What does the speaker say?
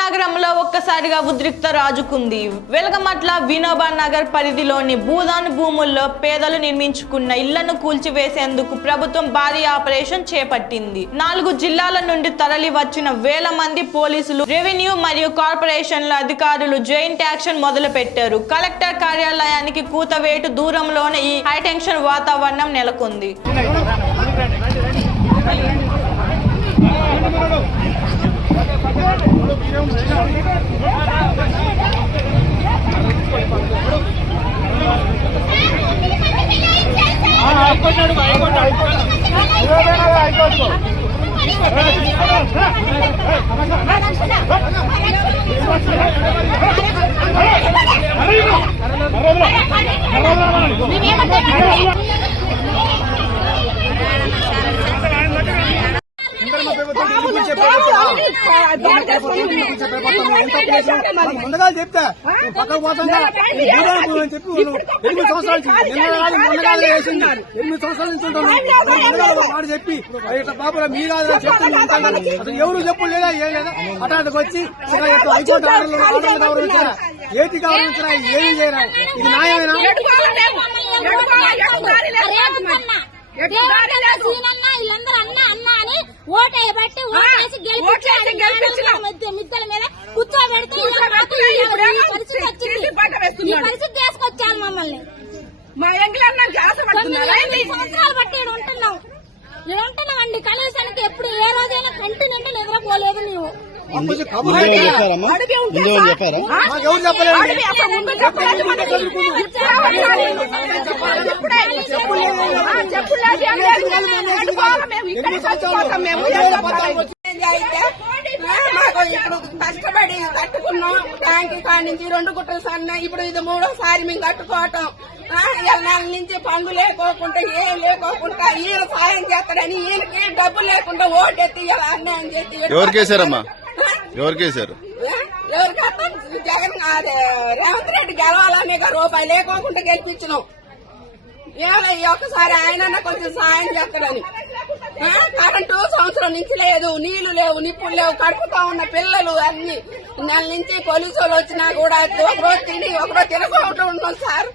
నగరంలో ఒక్కసారిగా ఉద్రిక్త రాజుకుంది. వెలగమట్ల వినోబా నగర్ పరిధిలోని భూదాన్ భూముల్లో పేదలు నిర్మించుకున్న ఇళ్లను కూల్చివేసేందుకు ప్రభుత్వం భారీ ఆపరేషన్ చేపట్టింది. 4 జిల్లాల నుండి తరలి వచ్చిన వేల మంది పోలీసులు, రెవెన్యూ మరియు కార్పొరేషన్ల అధికారులు జాయింట్ యాక్షన్ మొదలు పెట్టారు. కలెక్టర్ కార్యాలయానికి కూతవేటు దూరంలోనే ఈ హైటెన్షన్ వాతావరణం నెలకొంది. ముందుగా చెప్తా పక్కకు పోతుందా అని చెప్పి 8 సంవత్సరాలు ముందుగా వేసింది. 8 సంవత్సరాల నుంచి ఉంటాను మాట చెప్పి బాబు మీ కాదు చెప్తుంది. అసలు ఎవరు చెప్పు లేదా ఏం లేదా అటాటకు వచ్చి హైకోర్టు ఆర్డర్లు గౌరవించారా, ఏటి గౌరవించారా, ఏమి చేయరా? ఇది న్యాయమేనా? మిద్దల మీద కూర్చోబెడితే తీసుకొచ్చాను మమ్మల్ని. మా సంవత్సరాలు బట్టి ఉంటున్నాం అండి. కనీసానికి ఎప్పుడు ఏ రోజైనా కంటి నిండా నిద్రపోలేదు. నీవు మాకు ఇప్పుడు కష్టపడి కట్టుకున్నాం. ట్యాంక్ కాడి నుంచి 2 గుట్టలు సన్న, ఇప్పుడు ఇది 3వ సారి మేము కట్టుకోవటం. నెల నుంచి పనులు లేకోకుండా ఏం లేకోకుండా ఈయన సాయం చేస్తాడని ఈయనకి డబ్బు లేకుండా ఓటెత్తి అన్యాయం చేసి ఎవరికేసారమ్మా? ఎవరికేసారు? ఎవరికన్నా జగన్ రేవంత్ రెడ్డి గెలవాలనే రూపాయి లేకోకుండా గెలిపించినాం. ఒక్కసారి ఆయన కొంచెం సాయం చేస్తాడని. కరెంటు సంవత్సరం నుంచి లేదు, నీళ్లు లేవు, నిప్పులు లేవు, కడుపుతా ఉన్న పిల్లలు అన్ని. నెల నుంచి పోలీసు వాళ్ళు వచ్చినా కూడా ఒకరోజు తిని ఒకరోజు తినకుండా ఉన్నాం సార్.